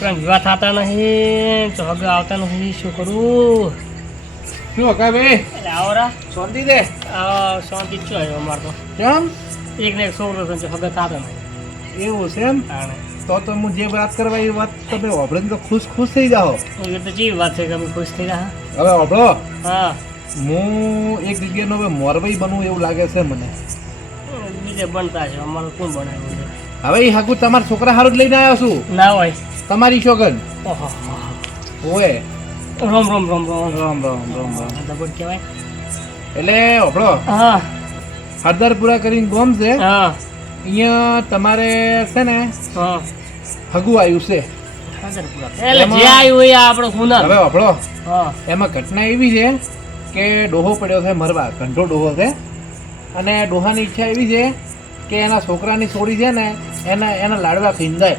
છોકરાને વિવાહ થતા નહીં, તો હગા આવતા નહીં, શું કરું? શું હકા ભાઈ એટલે આવરા શાંતિ દે શાંતિ જ આવ્યો અમારે તો. કેમ એક ને એક છોકરો છે, હગા થતા નહીં. એવું છે એમ તાણે તો હું જે વાત કરવા એ વાત તમે વાપરીને તો ખુશ થઈ જાઓ. એ તો જેવી વાત છે કે અમે ખુશ થઈ રહ્યા. હવે વાપરો હા, હું એક જગ્યાનો હવે મોરવાઈ બનવું એવું લાગે છે મને. બીજે બનતા છે, અમારું કોણ બનાવ્યું છે? હવે એ હાકુ તમારા છોકરા હારું જ લઈને આવ્યો છું. ના હોય. તમારી છોકન ઓહો, ઓએ રોમ રોમ રોમ રોમ રામ રામ રામ રામ. દબડ કહેવાય. એટલે વાપરો હા હરદારપુરા કરીને ગોમ છે, હા અહીંયા તમારે છે ને હા. હગું આવ્યું છે. એટલે જે આવ્યું એ આપણો હુનર. હવે વાપરો હા એમાં ઘટના એવી છે કે ડોહો પડ્યો છે મરવા, ઘંટો ડોહો છે, અને ડોહાની ઈચ્છા એવી છે કે એના છોકરાની છોડી છે ને એના લાડવા ખીંદાય.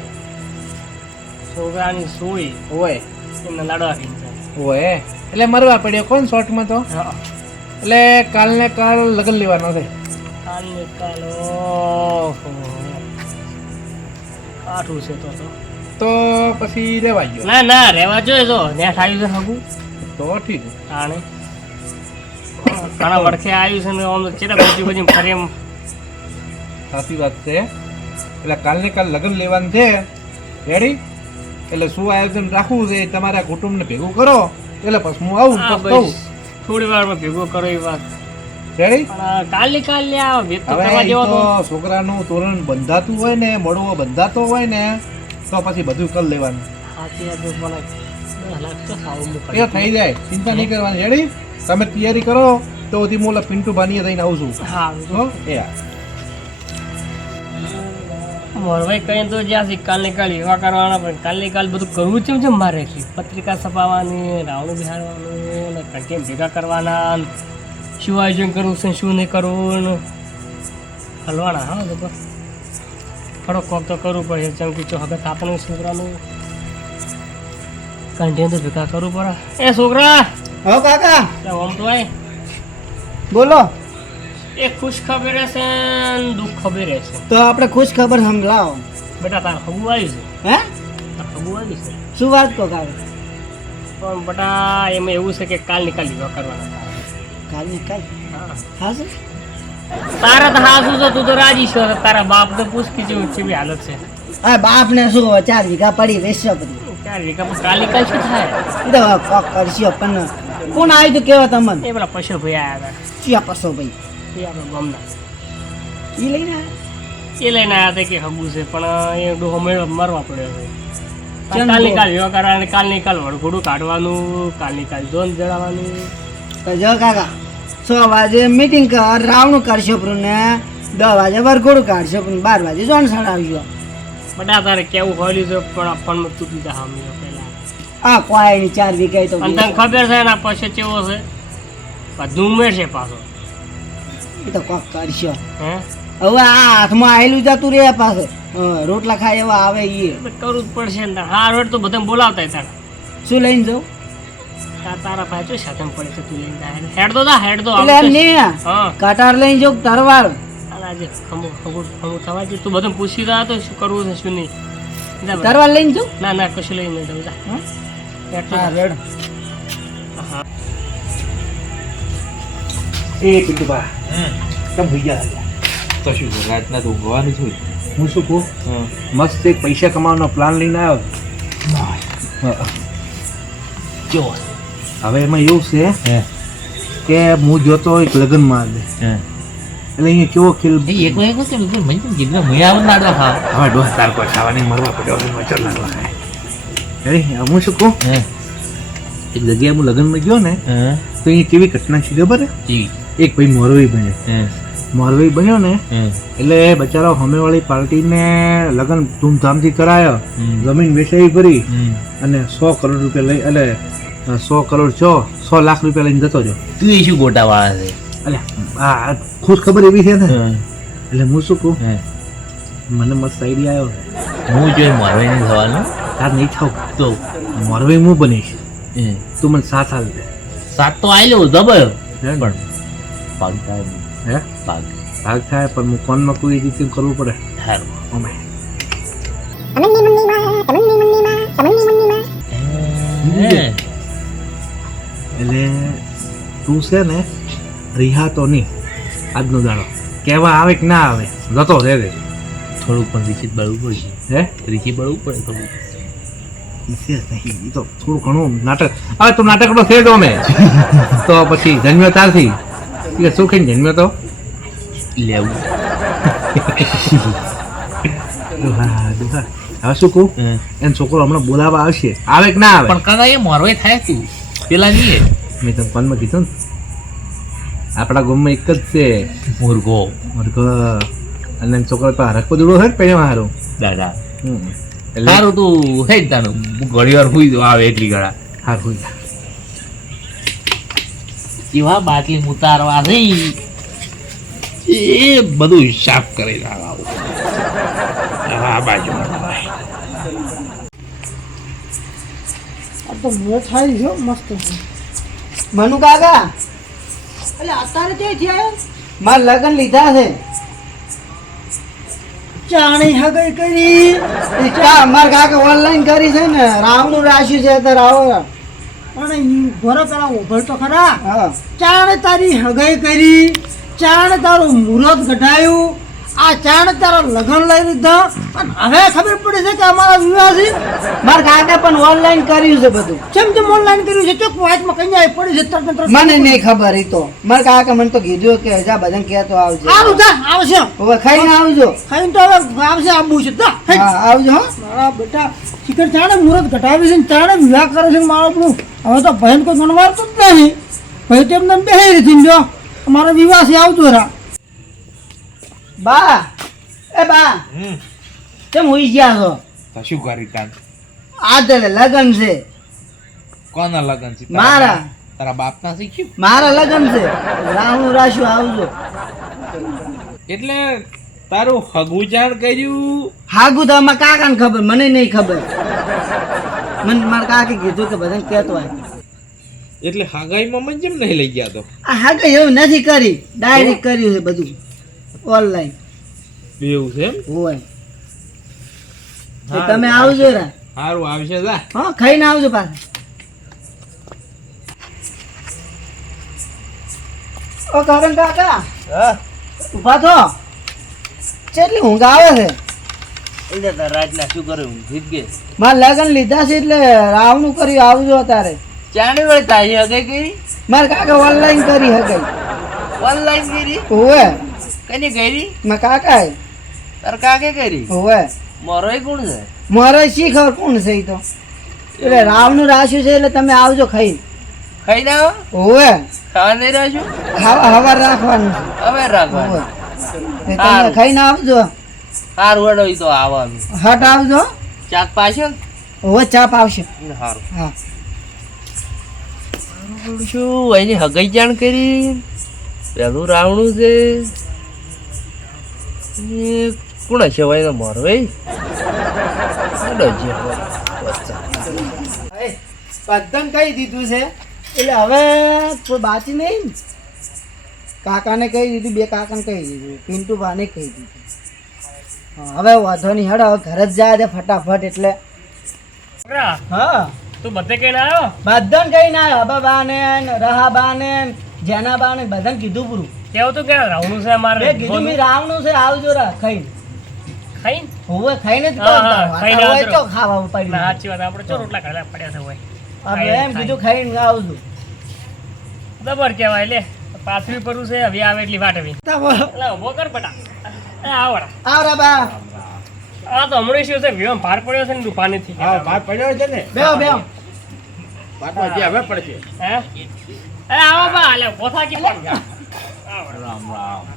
છોકરાની સોળી હોય એમને લાડવા ખીંચાય. હોય એટલે મરવા પડ્યો કોણ શોર્ટમાં તો. હા એટલે કાલને કાલ લગ્ન લેવાનો છે. કાલ નીકાલો કાઠું છે તો પછી રેવા ગયો ના ના રહેવા જોઈએ. તો નેટ આવ્યું છે હગું તો ઠીક. આણે ઘણા વડખે આવ્યું છે ને આમ ચેટા બધી બધી ફરી એમ. સાચી વાત છે. એટલે કાલને કાલ લગ્ન લેવાનું છે. રેડી? એટલે શું આયોજન રાખવું છે તમારા કુટુંબને ભેગું કરો, એટલે પછી હું આવું હા, તો કહું. બસ થોડી વારમાં ભેગો કરો એ વાત. રેડી? પણ કાલની કાલ લે આવો ભેગ તો હવે કરવા ઈ જેવો તો. તો છોકરાનું તોરણ બંધાતું હોય ને, મળવો બંધાતો હોય ને, તો પછી બધું કરી લેવાનું. સાચી વાત છે, પણ 10 લાખ તો સાવ મૂકાય. એ થઈ જાય, ચિંતા નહીં કરવાની. રેડી? તમે તૈયારી કરો તો હજી હું ઓલા પિન્ટુ ભાનીએ થઈને આવું છું. હા હો? એ હા. મોરભાઈ કહીએ તો જ્યાં છે કાલની કાલ એવા કરવાના, પણ કાલની કાલ બધું કરવું છે મારે. પત્રિકા છપાવવાની, રાવણું બિહારવાનું, ને કંટીન ભેગા કરવાના, ને શું આયોજન કરવું છે શું નહીં કરવું, ને હલવાના. હા લોકો થોડોક કોક તો કરવું પડે. જેમ કે જો હવે આપણું છોકરાનું કંટીન તો ભેગા કરવું પડે. એ છોકરા હો કાકા આમ તો આય. બોલો. એ ખુશ ખબર છે ને દુઃખ ખબર છે. તો આપણે ખુશ ખબર સંભળાવો. બેટા તાર હગું આવ્યું છે. હે તાર હગું આવ્યું છે. શું વાત કહો કાકા? પણ બટા એમાં એવું છે કે કાલ નિકાલ વિવાહ કરવાના. કાલની કાલ હા હા છે. તારા તો હાસું છે, તું તો રાજી છો. તારા બાપ તો પૂછ કે જેવું કેવી હાલત છે. હા બાપ ને શું 4 વીઘા પડી વેચવા પડી. 4 વીઘા પર કાલ નિકાલ શું થાય? એ તો કોક કરશો પણ કોણ આવ્યું તું કેવા તમને? એ પેલા પશુ ભાઈ આવ્યા ચિયા પસો ભાઈ હતા. એ આપણે ગામના ઈ લઈને આવ્યા? એ લઈને આવ્યા હતા કે હગું છે, પણ એ ડોહો મરવા પડ્યો છે. કેમ કાલ બો? નિકાલ વિવાહ કરવાના, કાલ નિકાલ વડઘોડું કાઢવાનું, કાલ નિકાલ જોન જણાવવાનું. તો જો કાકા 6 વાગે મીટિંગ કર, રાવણું કરશો ને 10 વાગે વરઘોડું કાઢશો પણ 12 વાગે જોન સડાવજો. બટા તારે કેવું હોલ્યું છે, પણ આ ફોનમાં તૂટી જા હમી પેલા. આ કોઈ ની 4 વીઘા તો અને તને ખબર છે ને આ પશુ કેવો છે? બધું ઉમેરશે પાછો. એ તો કોક કરશો. હે હવે આ હાથમાં આવેલું જતું રે પાસે રોટલા ખાય એવા આવે ઈ કરવું જ પડશે ને. હા રોડ તો બધા બોલાવતા હતા. શું લઈને જાઉં? તારા ભાઈ જો સાધન પડે છે, તું લઈને જાય. હેડ દો હેડ દો. એટલે એમ નહીં હા કટાર લઈને જાઉં તરવાર. આજે ખમું થવા દે. તું બધા પૂછી રહ્યા તો શું કરવું છે શું નહીં. જા બધા. તરવાર લઈને જાઉં. ના ના કશું લઈને નહીં જાઉં. જા હેડ તો હા જા. રેડ. હા એ પિન્ટુભા તમે ભઈ ગયા તો શું છે, રાતના તો ઊંઘવાનું છું. હું શું કહું, મસ્ત એક પૈસા કમાવાનો પ્લાન લઈને આવ્યો. જો હવે એમાં એવું છે હે કે હું જોતો એક લગ્નમાં આવે હે એટલે અહીંયા કેવો ખેલ. એક વાર કે મને તો કીધું મને આવું લાડવા ખાવા. હવે ડોસ તાર કોઈ ખાવાની મરવા પડ્યો, હવે મચર લાગવા ખાય. અરે હું શું કહું, હે એક જગ્યાએ હું લગ્નમાં ગયો ને હે તો અહીંયા કેવી ઘટના છે ખબર હે? જી એક ભાઈ મોરવાઈ બન્યો. હે મોરવાઈ બન્યો ને હે એટલે બચારો સામેવાળી પાર્ટીને લગ્ન ધૂમધામથી કરાયો, જમીન વેચાઈ ભરી અને 100 કરોડ રૂપિયા લઈ, એટલે 100 કરોડ 100 લાખ રૂપિયા લઈને જતો રહ્યો. તું એ શું ગોટા વાળા છે? એટલે આ ખુશ ખબર એવી છે ને, હે એટલે હું શું કહું, હે મને મસ્ત આઈડિયા આવ્યો. હું જોઈ મારવાઈને થવાનું તાર નહીં થાવ તો મોરવાઈ હું બનીશ, હે તું મને સાથ આવી દે. સાત તો આવી લેવું જબર હે? પણ પાક થાય નહીં. હે પાક ભાગ થાય પણ હું કોનમાં કોઈ રીતે કરવું પડે. સારું અમે તમન્ની મુન્ની માં તમન્ની મુન્ની માં તમન્ની તું છે ને રિહાતો નહીં આજનો દાડો કહેવા આવે કે ના આવે જતો રહે રે થોડુંક પણ રિચિત બળવું પડશે હે રિચી બળવું પડે થોડું વિશેષ નહીં એ તો થોડું ઘણું નાટક હવે તો નાટકનો છે તો અમે તો પછી જન્મ્યો ત્યારથી કે શું ખાઈને જન્મ્યો તો લેવું હવે શું કહું એનો છોકરો હમણાં બોલાવા આવશે આવે કે ના આવે પણ કાકા એ મોરવાઈ થાય તું પેલા નહીં મેં તને ફોનમાં કીધું ને આપણા ગામમાં એક જ છે મુર્ગો મરઘો અને એનો છોકરો તો હરકતો દૂડો છે ને પહેલા હારું દાદા એટલે સારું તું હે જ તાનું હું ઘણી વાર હુઈ દઉં આવે એટલી ગળા હારું એવા બાટલી ઉતારવા છે એ બધું સાફ કરી નાખાવું આ બાજુ આ તો મોં થાય છે મસ્ત મનુ કાકા એટલે અત્યારે તે થયા મારે લગ્ન લીધા છે ચાણી હગઈ કરી મારા કાકા ઓનલાઈન કરી છે ને રાવણું રાખ્યું છે અત્યારે આવો પણ ઘોરો પેલા ઉભર તો ખરા હા ચાણે તારી હગાઈ કરી ચાણે તારું મુહૂર્ત ઘટાયું આ ચાણે તારા લગ્ન લઈ લીધા અને હવે ખબર પડી છે કે અમારા વિવાહ છે મારા કાકા પણ ઓનલાઈન કર્યું છે બધું કેમ કેમ ઓનલાઈન કર્યું છે ચોક વાતમાં કઈ આવી પડી છે તરત ને તરત મને નહીં ખબર એ તો મારા કાકા મને તો કીધું કે જા બધાને કહેતો આવજો સારું જા આવશે હવે ખાઈને આવજો ખાઈને તો હવે આવશે આબુ છે જા હા આવજો હો મારા બેટા શિખર ચાણે મુહૂર્ત ઘટાવી છે ને ચાણે વિવાહ કરે છે મારો આપણું હવે તો ભયન કોઈ મનવારતું જ નહીં ભાઈ તેમને બેહી રહી જો અમારો વિવાહ છે આવજો રા બા એ બા કેમ હોઈ ગયા છો શું કરી તાન આજે લગન છે કોના લગન છે મારા તારા બાપના શીખ્યું મારા લગન છે રાવણું રાખ્યું આવજો એટલે તારું હગું જાણ કર્યું હાગું તો અમારા કાકાને ખબર મને નહીં ખબર મને મારા કાકે કીધું કે બધાને કહેતો હોય એટલે હગાઈમાં મને જેમ નહીં લઈ ગયા તો આ હાગે એવું નથી કરી ડાયરેક્ટ કર્યું છે બધું ઓનલાઈન એવું છે એમ હોય તો તમે આવજો રા સારું આવશે જા હા ખાઈને આવજો પાછા ઓ કરણ કાકા ઉભા થો કેટલી ઊંઘ આવે છે એટલે રાતના શું કરે હું જીત ગઈ મારે લગન લીધા છે એટલે રાવણું કર્યું આવજો અત્યારે ચાણી વળી તારી હગાઈ કરી મારા કાકા ઓનલાઈન કરી હગાઈ ઓનલાઈન કરી હોવે કની કરી મારા કાકા તાર કાકે કરી હોવે મોરોય કોણ છે મારે શી ખબર કોણ છે ઈ તો એટલે રાવણું રાખ્યું છે એટલે તમે આવજો ખાઈ ખાઈ ના હોવે ખાવા નહીં રહ્યો ખાવા હવાર રાખવાનું છે હવે રાખવાનું હોવે એ તમે ખાઈને આવજો સારું હેડો ઈ તો આવા અમે હટ આવજો ચાક પાછો હોવે ચાપ આવશે સારું હા શું એની હગાઈ જાણ કરી પેલું રાવણું છે એ કોણ છે ભાઈ તો મારો ભાઈ બધાને કહી દીધું છે એટલે હવે કોઈ બાકી નહીં ને. કાકાને કહી દીધું બે કાકાને કહી દીધું પિન્ટુ ભાને કહી દીધું હા, હવે વાંધો નહીં હેડો હવે ઘરે જ જાય છે ફટાફટ એટલે છોકરા, હા તું બધે કઈ ના આવ્યો બધાને કહીને આવ્યો અબાબાને ને રહાબાને ને જેનાબાને બધાને કીધું પૂરું કેવું તું કે રાવણું છે મારે મેં કીધું મેં રાવણું છે આવજો રા ખાઈને ખાઈને હોવે ખાઈને જ હા, હા, ખાઈને હવે આવજો. ચો ખાવા પડી ના સાચી વાત આપણે ચો રોટલા ખાલા પડ્યા છે હોય આપણે એમ કીધું ખાઈને આવજો બરાબર કહેવાય લે પાથરી પરનું છે હવે આવે એટલી વાટ આવી તા બોલો એટલે ઉભો કર બટા એ આવડા આવરા બા આ તો હમણાં શું છે વિવાહ ભાર પડ્યો છે ને દુકાનેથી હા ભાર પડ્યો છે ને બેહો બેહો બાટવા જે હવે પડશે હે એ આવો બા લે પોથા કી પણ રામ રામ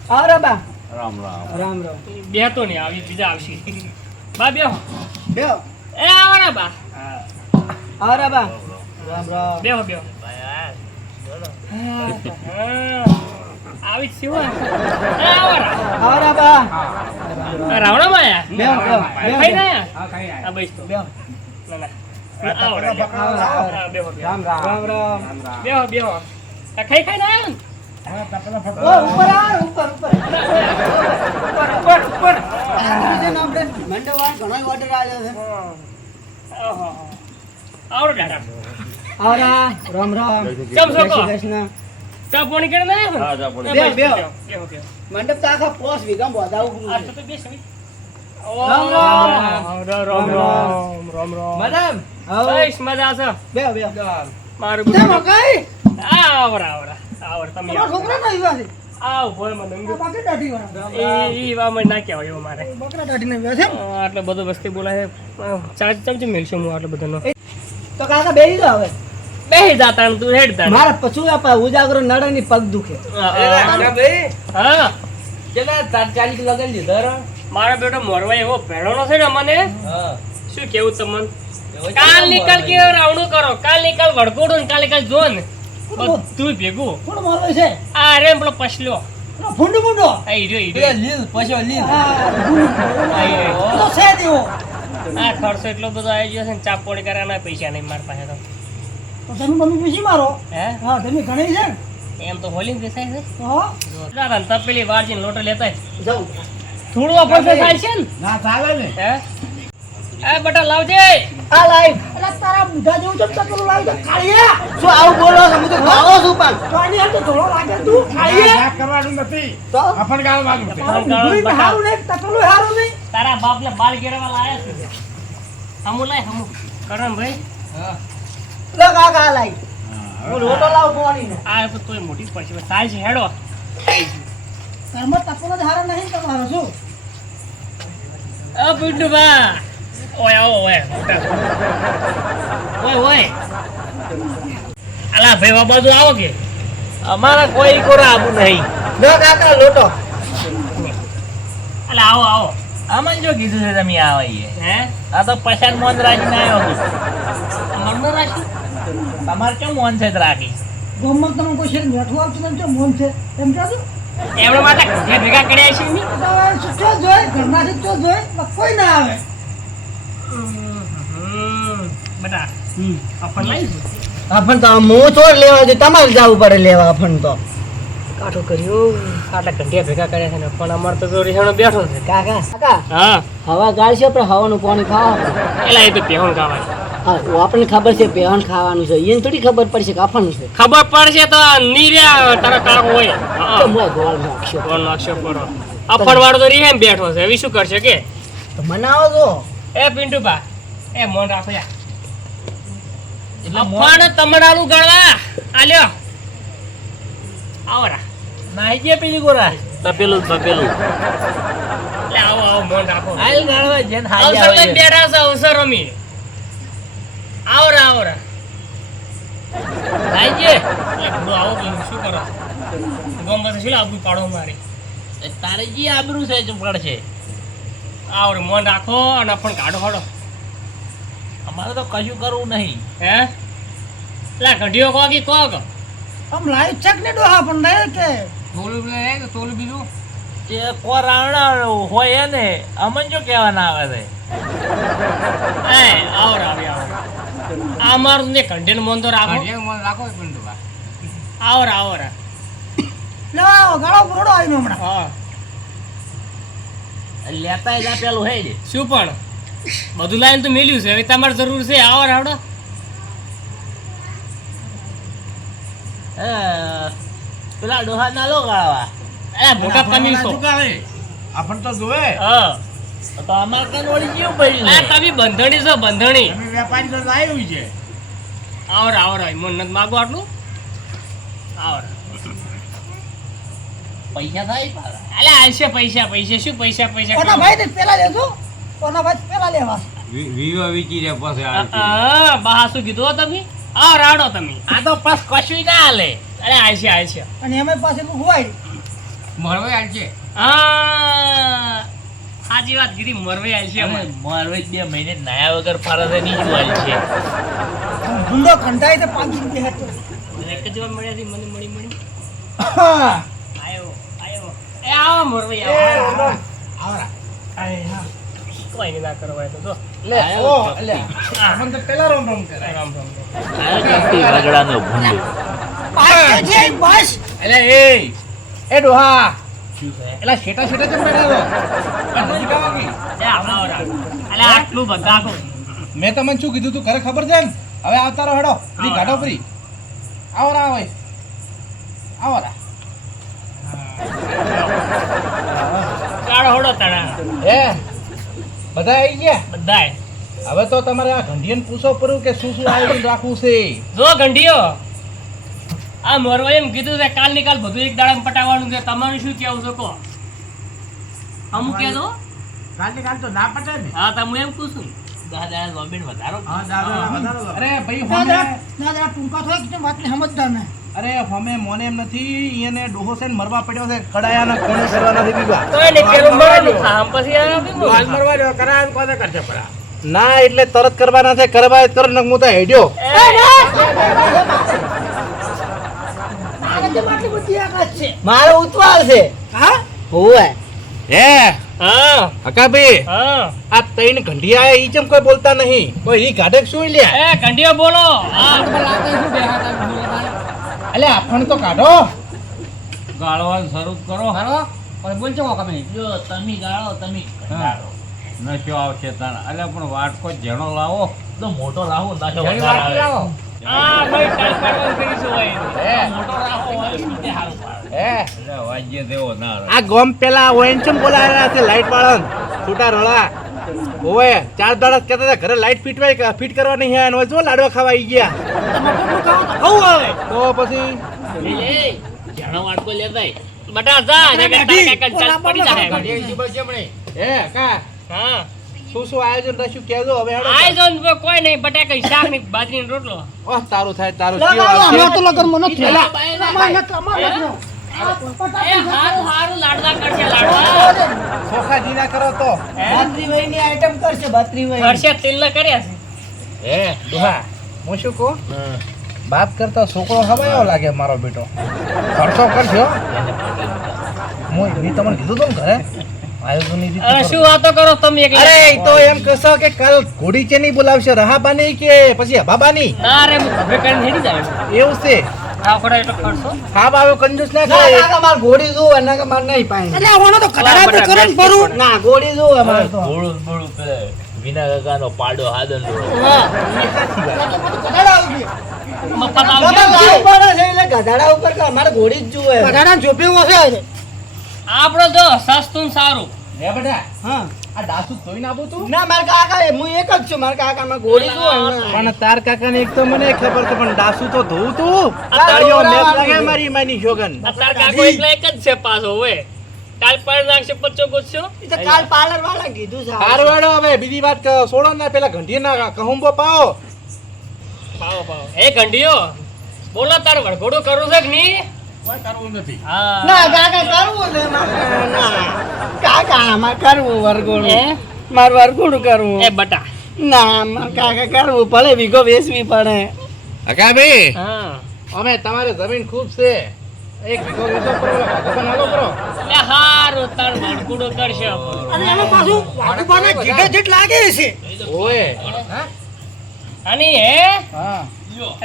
આવરા બા રામ રામ રામ રામ બે તો નહીં આવી બીજા આવશે બા બેહો બેહો એ આવડા બા આવરા બા રામ રામ બેહો બેહો આવી શું એ આવડા આવરા બા રાવણા માયા બેહો બેહો ખાઈ ના આ બસ તો બેહો ના ના આવડા આવરા બેહો બેહો રામ રામ રામ બેહો બેહો આ ખાઈ ના આવ્યો ને ઓ ઉપર આ ઉપર ઉપર ઉપર આપણે મંડળવાળા ઘણો ઓર્ડર આવ્યો છે આવડો દાદા આવરા રામ રામ કેમ છો જય કો? શ્રી કૃષ્ણ ચા પાણી કરી ના આવ્યો ને? હા, ચા પાણી. એ બસ, બેહો. બેહો, બેહો. મંડપ તો આખા 5 વીઘા વધાવું આ તો બેસ હવે. રામ રામ રામ રામ. મેડમ બસ મજા છે. બે મારું કેમ બધું. હકાઈ? આવર તમે તમારા છોકરા ના વિવાહ છે આવ ભોય મને આ બાકી દાઢી વાળા ઈ વામાં ના કહેવાય એવું મારે બકરા દાઢી ના વિવાહ છે એમ? આટલો બધો વસ્તી બોલાય ચાર ચમચી મેળશું હું આટલો બધાનો તો કાકા બેહી જાવ હવે બેહી જાતા ને તું હેડ તા મારા પછું આપા ઉજાગરો નડે ની પગ દુખે હા કેટલા 40 લગન લીધા રો? મારો બેટો મોરવા એવો ભેળોનો છે ને મને હા. શું કેવું તમને કાલ નીકળ કે રાવણું કરો કાલ નીકળ વડકોડું ને કાલ નીકળ જો ને બધું ભેગું કોણ મારવે છે આ રે પેલો પછલો પેલો ફૂંડો મુંડો આઈ રહ્યો પેલા લીલ પછી લીલ. તો છે દેવો આ ખર્ચો એટલો બધો આવી ગયો છે ને ચા પોણી કરવાના પૈસા નહીં મારા પાસે તો તો તમે મમ્મી પીસી મારો હે હા તમે ઘણી છે ને? એમ તો હોલી બેસાય છે તો તપેલી વાળજીને લોટો લેતા જાઉં થોડું પૈસા થાય છે ને ના ચાલે ને. હે એ બટા લાવજે આ લાઈફ એટલે તારા બુઢા જેવું ચમ ચકલું લાવી દે કાળિયા શું આવું બોલો છો હું તો ખાવો છું પણ તો આની હાથે ધોળો લાગે તું કાળિયા ના કરવાનું નથી. તો આપણ ગાળ વાગું છે. તારું બુઢું હારું નહીં તકલું હારું નહીં તારા બાપને બાલ ગેરવા લાયા છે હમુ લાય હમુ કરણ ભાઈ લો કાકા આ લાઈફ હું લોટો લાવ કોણી ને આ તો તોય મોટી પડશે સાઈ છે હેડો ઘરમાં તકલો જ હારા નહીં તમારો શું અ બુડુ બા ઓય ઓય ઓય અલા ભાઈ બાજુ આવો કે અમારા કોઈ કોરા આબુ નહીં. લો કાકા લોટો અલા આવો આવો આમાં જો કીધું છે તમે આવીએ હે આ તો પછાડ મોન રાખીને આવ્યો છું. મરનો રાશી તમારે કેમ મોન છે જ રાખી? ગામમાં તમે કોઈ શેર બેઠું આવતું નથી તો મોન છે એમ કહેતું એવડો માટે ઘરે ભેગા કર્યા છે ની ચો જોઈ ઘરમાંથી ચો જોઈ કોઈ ના આવે બટા આપણ લઈ આપણ તો હું થોડ લેવા દે તમારે જવું પડે લેવા આપણ તો કાઠો કર્યો આટલા ઘંટિયા ભેગા કર્યા છે ને પણ અમાર તો રીહાણો બેઠો છે કાકા કાકા હા હવા ગાળશે પણ હવાનું પાણી ખાવા એલા એ તો પહેણ ગાવા હા આપણને ખબર છે પહેણ ખાવાનું છે એને થોડી ખબર પડશે કે આપણનું છે ખબર પડશે તો નીર્યા તારા કાકો હોય તો મોય ગોળ નાખશો કોણ નાખશો પડો અફણ વાળો તો રીહેમ બેઠો છે હવે શું કરશે કે તો મનાવો તો એ પિન્ટુ બા એ મોન રાખો યાર એટલે અફણ તમડાલું ગળવા આલ્યો આવરા નાઈ ગયા પેલી કોરા તપેલું તપેલું લે આવો આવો મોન રાખો હાલ ગાળવા જેન હાઈ અવસર લઈને આવે બેઠા છે અવસર રમી આવરા આવરા નાઈ ગયા એટલે બધું આવો કે શું કરો ગમ બસ શું આબુ પાડો મારી તારે જી આબરૂ છે ચુપડ છે. આવરે મોન રાખો અને અફણ કાઢો હડો અમારે તો કશું કરવું નહીં. હે લા ઘડીઓ કોકી કોક આમ લાઈવ ચેક ને ડોહા પણ નહીં કે તોલું બીજું જે કોરાણા હોય એને અમન જો કહેવાના આવે છે. એ આવરા આવી આવરા આ મારું ને ઘંટેનું મોન તો રાખો આવરા આવરા લેવા ગાળો બરોડો આવીને હમણાં હા લેતા જ પેલું હે જ. શું પણ બધું લાઈન તો મેલ્યું છે હવે તમારે જરૂર છે આવો રાવડો પેલા ડોહા ના લો ગાળવા. એ મોટા તમીલ છો આપણ તો જોવે. હા તો અમારે કાન વળી જેવું પડ્યું આ છે. તમે બંધણી છો બંધણી તમે વેપારી તો લાવ્યું છે. આવરા આવરા મન નથી માગો આટલું આવરા પૈસા થાય પાછા. અલે આલશે પૈસા પૈસા શું પૈસા પૈસા કોના ભાઈ ને પેલા લેજો કોના ભાઈ પેલા લેવા વિવા વીચી રહ્યા પાસે બહા શું કીધું હો તમે આવ રાડો તમે આ તો પાસ કશું ના હાલે. અરે આલશે આલશે અને એમાં પાસે હોય મળવા આવશે. હા સાચી વાત કીધી મરવે આલશે અમે અમારે. મારવે જ 2 મહિને નાયા વગર ફરજ નહીં જોવાય છે. ભૂંડો કંટાઈ તો 5 રૂપિયા હતો એક જ વાર મળ્યા હતી મને મળી આયો આયો એ આવો મરવે આવો આવરા. કોઈ નહીં ના કરવાય તો જો લે ઓ લે આપણ તો પેલા રોમ રોમ કરે. રામ રામ આયો જંતી રગડાનો ભૂંડો. પાંચ છે બસ એટલે એ ડોહા શું છે? એલા શેટા શેટા કેમ બેઠા છો? નથી ખાવા એ આવો અલે આટલું બધા કો મેં તમને શું કીધું તું ઘરે ખબર છે ને? હવે આવતા રહો હેડો ફ્રી ગાડો ફ્રી આવરા આવે આવો રા. કાળો હોડો તાણા હે બધા આવી ગયા. બધાય હવે તો તમારે આ ઘંટિયાને પૂછો પડ્યું કે શું શું આયોજન રાખવું છે. જો ઘંટીઓ આ મોરવા એમ કીધું છે કાલ ની કાલ બધું એક દાડામાં પટાવવાનું છે. તમારું શું કેવું છે કહો? અમુક કે દો. કાલની કાલ તો ના પટે ને. હા તમે એમ પૂછું દાદા લોબીન વધારો. અરે ભાઈ ના હોમે જરા ટૂંકા થોડા કે વાતને સમજદાર ને અરે હોમે મોને એમ નથી એને ડોહો છે ને મરવા પડ્યો છે કડાયાના કોણે કરવા નથી બીવા. તો એને કેરું મરવાનું ખામ પછી આ બી બોલ. મરવા દો કરાય કોને કરશે પડા. ના એટલે તરત કરવાના છે કરવા તરત ન હું તો હેડ્યો. આટલી બધી આકાશ છે મારો ઉતવાળ છે હા હોવે હે હા હકાભાઈ હા આ તૈન ઘંટિયા ઈ ચમ કોઈ બોલતા નહીં કોઈ ઈ ગાઢે શું લ્યા. એ ઘંટીઓ બોલો. હા અલે આપણ તો કાઢો. ગાળવાનું શરૂ કરો બોલજો તમે. જો તમે ગાળો તમે ગાળો નશો આવશે તાણ અલ્યા પણ વાટકો જેણો લાવો તો મોટો લાવો નશો વધારે આવે. હા ભાઈ ટાઈમ પાડવાનું કરીશું ભાઈ. હે મોટો રાખો હોય તે હારું પાડે. હે એટલે વાજ્ય દેવો ના રહે. આ ગોમ પેલા ઓએન ચમ બોલાયા છે લાઈટ વાળા છૂટા રોળા ઓએ 4 દાડા કહેતા હતા ઘરે લાઈટ ફિટ કરવા નહીં આયા ને જો લાડવા ખાવા આવી ગયા. તો પછી જાણો વાટકો લેતા બટા જા ને કે તારા કાકા ચાલ પડી જાય. હે કા હા શું શું આયોજન રાખ્યું કહેજો હવે હેડો. આયોજન તો કોઈ નહીં બટાકા શાક ને બાજરીનો રોટલો. ઓહ તારું થાય તારું અમે તો લગન મને નથી એલા, અમાર એ હારું હારું લાડવા કરશે લાડવા. સોખાજી કરો તો બાત્રી વહીની આઈટમ કરશે બાત્રી વહી હર્ષે તેલ ના કર્યા છે. હે દુહા હું શું કહું બાપ કરતા છોકરો હવાયો લાગે મારો બેટો ખર્ચો કરજો હું એની તમને કીધું તો ઘરે આયોજન ની અરે શું વાતો કરો તમે એકલા? અરે ઈ તો એમ કહેશો કે કાલ ઘોડી ચેની બોલાવશે રહાબાની કે પછી હબાબાની ના રે હું ભભે કરીને હેડી જાય. એવું છે આ ખોડા એટલો ખર્ચો. હા બાવે કંજૂસ ના ના કરે કાકા માર ઘોડી જોવે ના કે માર નહીં પાણી એટલે આવવાનો તો કટાડા પર કરે ને ભરું ના ઘોડી જોવે માર તો થોડું થોડું પેલે વિના કાકાનો પાડો હાદન મફત ગધા આવજો. લાવ પડે છે એટલે ગધાડા ઉપર કે અમારે ઘોડી જ જોવે કટાડા જોપે હશે આપણો જો સસ્તું ને સારું. હે બેટા હા આ ડાસુ ધોઈને આપું તું ના માર કાકા હું એક જ છું માર કાકા માં ઘોડી જોવે પણ તાર કાકાને એક તો મને ખબર છે પણ ડાસુ તો ધોવું તું આ તાળીઓ ઓરા મેચ વાળી લાગે મારી માની શોગન આ તાર કાકો એકલા એક જ છે પાછો હવે. કાલ પર નાખશે પચ્ચો ગુસ્સો. એ તો કાલ પાર્લર વાળા કીધું છે હારું હેડો હવે બીજી વાત છોડો ને પેલા ઘંટીના કહુંબો પાવો પાવો પાવો. એ ઘંટીઓ બોલો તાર વડઘોડું કરવું છે કે નહીં? કોઈ કરવું નથી હા ના કાકા કરવું ને મારે ના કાકા આમાં કરવું વરગોડું હે? માર વરગોડું કરવું એ બટા. ના માર કાકા કરવું ભલે વીઘો વેચવી પડે અકા ભાઈ હા અમે તમારે જમીન ખૂબ છે એક વીઘો વીઘો કરો ભગવાન હાલો કરો એ હારું તાર વડઘોડું કરશે. અને એમાં પાછું વાટુપાના જીગા જેટ લાગે છે ઓય અને હે હા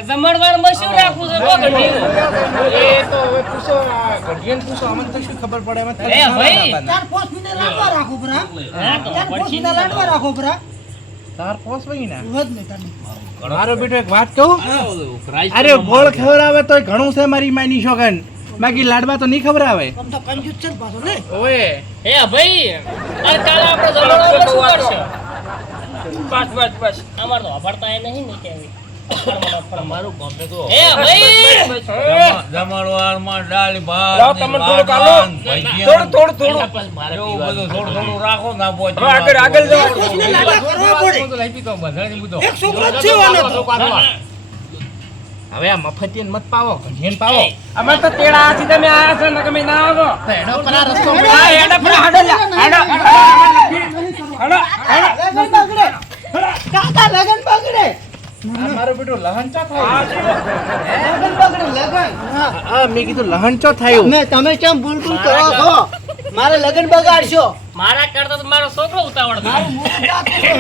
જમણવારમાં શું રાખવું છે કો ઘંટીઓ? એ તો હવે પૂછો આ ઘંટીયાને પૂછો અમને તો શું ખબર પડે એમાં એ ભાઈ. 4-5 મિનિટ લાડવા રાખો બરા હા તો 4-5 પડશે મિનિટ લાડવા રાખો બરા તાર પોસ વઈ ને વધ નહીં તાની મારો બેટો એક વાત કહું અરે ગોળ ખવડાવે તોય ઘણું છે મારી માની શોગન બાકી લાડવા તો નહીં ખવડાવે આમ તો કંજૂસ છે ને પાછો ને ઓય એ ભાઈ અરે કાલે આપણે જમણવારમાં શું કરશે? બસ બસ બસ અમાર તો વાપરતા એ નહીં ને કેવી. મારું ગમે તો એ ભાઈ જમણવારમાં દાળ ભાત લાવો, તમને થોડું કાલો. ભજીયા થોડું થોડું એવું બધું થોડું થોડું રાખો ના પહોંચે આગળ જાઓ. 4-5 મિનિટ લાડવા કરવા પડે એક છોકરો જ છે આને તો. હવે આ મફતિયન મત પાવો ઘંટીયાને પાવો અમાર તો તેડા આથી તમે આયા છો ને તમે ના આવો. એનો પર આ રસ્તો હા એડા પર હાડો લ્યા. લગન બગડે કાકા લગન બગડે આ મારો બેટો લહનચા થાય લગન બગડે લગન હા આ મેં કીધું લહનચો થયું મેં તમે કેમ ભૂલ ભૂલ કરો છો મારે લગન બગાડશો મારા કરતા તો મારો છોકરો ઉતાવળ થાય. મારું મોઢું કાપી દો.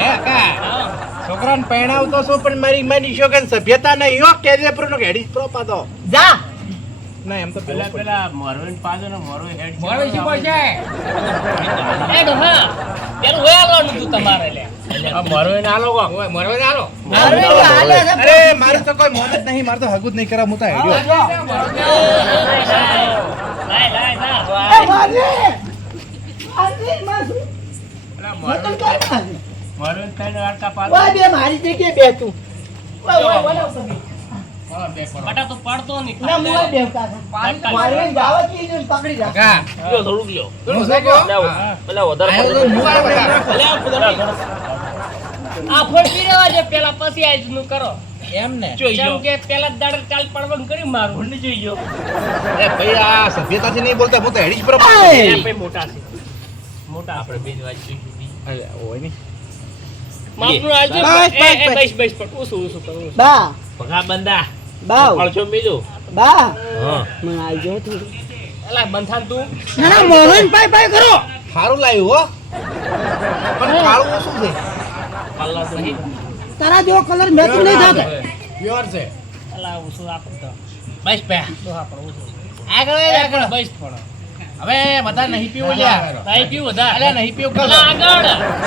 હે કા છોકરાને પરણાવતો છો પણ મારી માની શોગન સભ્યતા નહીં યો કેજે પરનો હેડી પ્રો પાતો જા ના એમ તો પેલા પેલા મોરવેન પાજો ને મોરવે હેડ એ ડોહા પેલું હોય આવવાનું તું તમારે લે. અરે મારું તો કોઈ મોન જ નહીં, મારું તો હગું જ નહીં કરા, હું તો હેડ્યો. બે મારી જગ્યાએ બે તું બટા તું પડતો નહીં ના મુઆ બે કાકા મારે જાવા કી ને પકડી રાખ કાકા, લ્યો થોડુંક લ્યો હું શું કહું? પેલા વધારે આયો તો હું આવ્યો કાકા. આ ફોડી રહેવા જે પેલા પછી આજનું કરો એમ ને જેમ કે પેલા જ દાડે ચાલ પડવાનું કર્યું મારું ભૂલી જોઈ ગયો અરે ભાઈ આ સભ્યતાથી નહીં બોલતા, હું તો હેડી જ બરાબર. એ ભાઈ મોટા છે મોટા આપણે બેન વાત જોઈ અરે ઓય નહીં. માપનું આજુ બસ બસ પણ ઓછું કરું બા ભગા બંદા બાવ પડછો બીજો બા હા મને આવી જો તું એલા બંધાન તું ના ના મોરન પાઈ પાઈ કરો સારું લાવ્યું હો, પણ કાળું શું છે? કલર નહીં તારા જેવો કલર મેચિંગ નહીં થતો પ્યોર છે. એલા ઓછું આપું તો બસ પે દોહા પણ ઓછું આગળ આગળ. બસ પણ હવે બધા નહીં પીવું લ્યા. તાઈ પીવું વધારે અલ્યા નહીં પીવું કર. એલા આગળ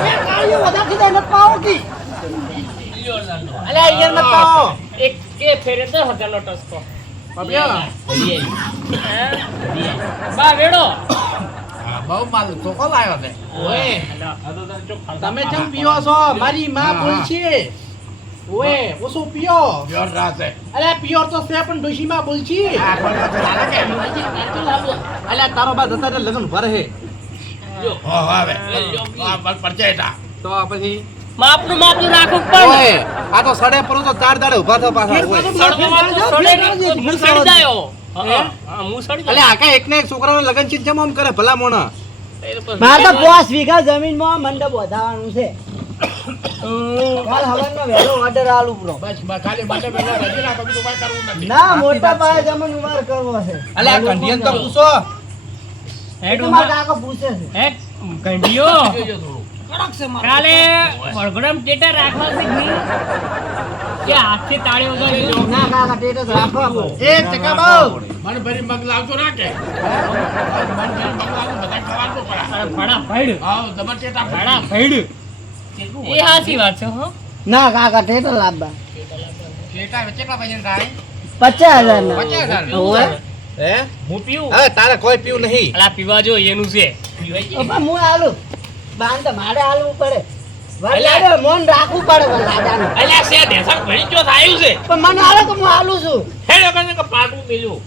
એ કાળીઓ વધારથી જાય નથી પાવો કી અલ્યા યાર મત પાઓ. એક કે ફેરે 10,000 નો ટસકો બાબ્યા. બા વેડો હા, બહુ માલ ચોખ્ખો લાવ્યો છે. ઓય એલા તમે કેમ પીઓ છો? મારી માં બોલ છે. ઓય ઓછું પીઓ. પ્યોર રાસે. અલ્યા પ્યોર તો છે પણ ડોશીમાં બોલ છે. અલ્યા તારો બા જતા રે લગન ભરે હે. તો પછી માપનું રાખવું પણ ઓય આ તો સડે પરો તો 4 દાડે ઊભા થો પાછા. ઓય સડવામાં તો સડે નહીં, હું સડી જાયો હા હું સડી જાયો અલ્યા આકા એકને એક છોકરાનો લગન ચીજ જમ આમ કરે ભલા મોણા. મારે તો 5 વીઘા જમીનમાં મંડપ વધારવાનું છે કાલ હવારનો વહેલો ઓર્ડર આલુ બ્રો બસ ખાલી માટે બેલા રજી ના કબી તો કાઈ કરવું નથી. ના મોટા પાયે જમણ ઉમાર કરવો છે અલ્યા કંઢિયન તો પૂછો. હેડ તમારા કાકા પૂછે છે હે ગંડિયો કાલે વળગડમ ટેટા રાખવા છે કે નહીં? કે હાથથી તાળી વગાડજો ના કાકા ટેટસ રાખવા પડે એ ચકા બાઉ મને ભરી મગ લાવજો રાખે મને ભરી મગ લાવજો બધા ખવાનું પડે અરે ફડા ફાઈડ હા જબર ટેટા ફડા ફાઈડ એ હાચી વાત છે હો ના કાકા ટેટસ લાવવા કેટલા કેટલા પૈસા થાય? 50,000 ના 50,000 ઓય હે હું પીવું હવે તારે કોઈ પીવું નહીં. અલા પીવા જો એનું છે પણ હું આલુ બાંધ તો મારે આલવું પડે વરલાડે મોન રાખવું પડે વરલાડાનું અલ્યા સે ઢેસણ ભણી જો થાયું છે પણ મને આલે તો હું આલું છું હેડો કને કે પાટું મેલ્યું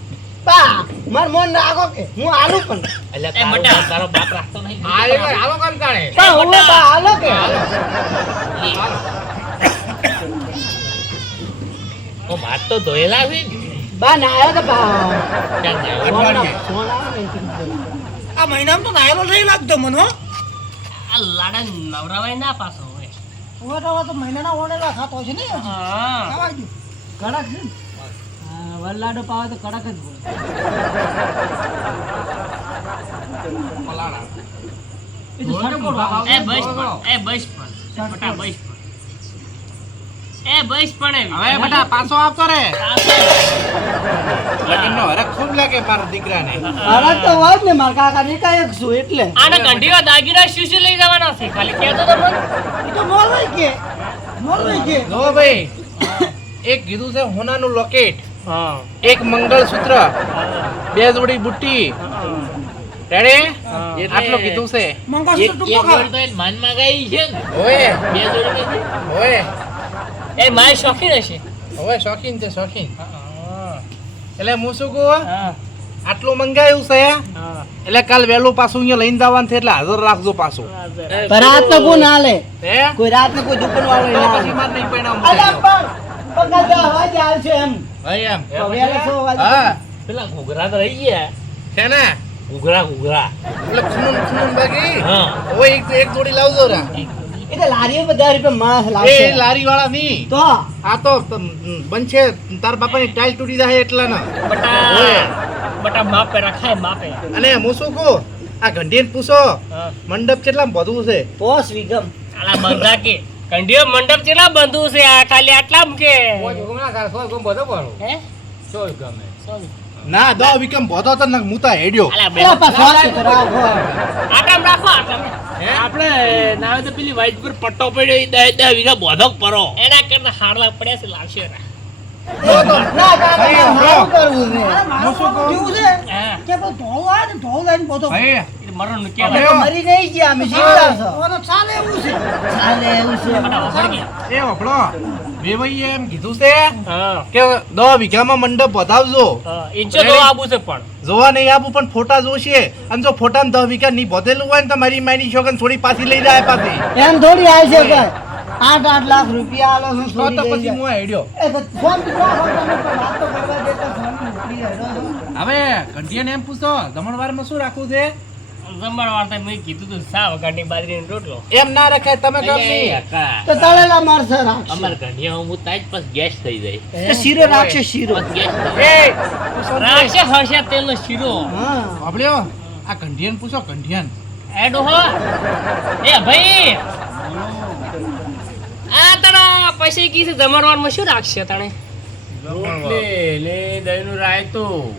પા માર મોન રાખો કે હું આલું પણ એ મટા તારો બાપ રાખતો નહીં હાલો કામ તાણે. પણ હું બા આલો કે ઓ ભાત તો ધોયેલા છે ને બા નાયો તો બા ક્યાં જાય આ મહિનામાં તો નાયલો નહીં લાગતો મને હો આ લાડા નવરાવાય ના પાછો હોય તો મહિનાના ઓણેલા ખાતો છે ને હા ખાવા દો કડક છે ને હા, વરલાડો પાવે તો કડક જ બોલે એ તો સરકો રાખો. એ બસ પણ બટા બસ પણ એ બસ પણ હવે બેટા પાછો આપતો રે. લગનનો હરખ ખૂબ લાગે મારા દીકરાને. અરે તો હોય જ ને મારા કાકા ને કાંઈક છું એટલે આને ઘંટીવા દાગીના શું લઈ જવાના છે ખાલી કહેતો તો મને એ તો મોલવાઈ કે જો ભાઈ એક કીધું છે હોનાનું લોકેટ, હા એક મંગળસૂત્ર, 2 જોડી બુટ્ટી. રેડી? આટલું કીધું છે. મંગળસૂત્ર ટૂંકો ખાવ માનમાં ગઈ છે ને ઓય બે જોડી ઓય એ માય શોખીન હશે ઓય શોખીન છે શોખીન. એટલે હું શું કહું, હા આટલું મંગાયું છે હા એટલે કાલ વહેલું પાછું અહીંયા લઈને જવાનું છે એટલે હાજર રાખજો પાછું. પણ રાત તો કોઈ ના લે હે કોઈ રાત ને કોઈ દુકાન વાળો તો ના પછી માર નહીં પૈણાવું અલા છે. પણ પગા હોય ચાલ છે એમ ભાઈ એમ તો વહેલા 6 વાગે હા પેલા ઘૂઘરા તો રહી ગયા છે ને ઘૂઘરા એટલે ખૂન ખૂન બાકી હા ઓય એક જોડી લાવજો રા. એટલે લારીઓ બધા રૂપિયા માણસ એ લાવશે લારી વાળા નહીં, તો આ તો બનશે તાર બાપાની ટાઈલ તૂટી જાય એટલા ના. બટા માપે રખાય માપે અને હું શું કહું, આ ઘંટીને પૂછો હા મંડપ કેટલા બધું છે. 5 વીઘમ આલા બંધા કે કંડિયો મંડપ કેટલા બંધુ છે આ ખાલી આટલા કે હે ના 10 વીકમ ભોતો તો ને હું તો હેડ્યો અલા, પાછો વાત કરાવો. આટામ રાખો આટામ. આપણે ના હોય તો પેલી વાઈટ પર પટ્ટો પડ્યો એ 10 વીઘા બોધક પરો એના કરતા હાડલા પડ્યા છે લાવશે રા. ના, કાકા, મારું કરવું છે. અરે મારું કેવું છે હા. કે પેલો ધોળો આવે ને ધોળો લઈને બધો ભાઈ એ મરણનું અમે કહેવાય. તો મરી નહીં ગયા, અમે જીવતા છો. હવે તો ચાલે એવું છે ચાલે એવું છે. ફટાફટ વળગી. એ વફળો વેવાઈએ એમ કીધું છે હા કે 10 વીઘામાં મંડપ વધાવજો હા, ઈંચો તો આબુ છે પણ જોવા નહીં આપું પણ ફોટા જોશે અને જો ફોટામાં 10 વીઘા નહીં બોધેલું હોય ને તો મારી માની છોકન થોડી પાછી લઈ જાય પાછી એમ થોડી આવે છે કે 8 લાખ રૂપિયા આલો છો, તો છોડી પછી દઈ હું હેડ્યો જાય. એ તો ફોન તો કરો, તમે પણ વાત તો કરવા દેતા ફોન મોકલી હેડો છો. હવે ઘંટિયાને એમ પૂછો જમણવારમાં શું રાખવું છે જમણવાર તો મેં કીધું તું સાવ ગાંઠી બાજરીનો રોટલો. એમ ના રખાય તમે કેમ નહીં તો તળેલા મારશે રાખશે. અમાર ઘડિયા હું તાજ પછી ગેસ થઈ જાય તો શીરો રાખશે, શીરો. પછી ગેસ થઈ એ રાખશે હર્ષા તેલનો શીરો. હા. બાબલ્યો આ ઘંટિયાને પૂછો ઘંટિયાને એ ડોહો એ ભાઈ આ તારા પૈસા કી છે જમણવારમાં શું રાખશે તને? રોટલી ને દહીંનું રાયતું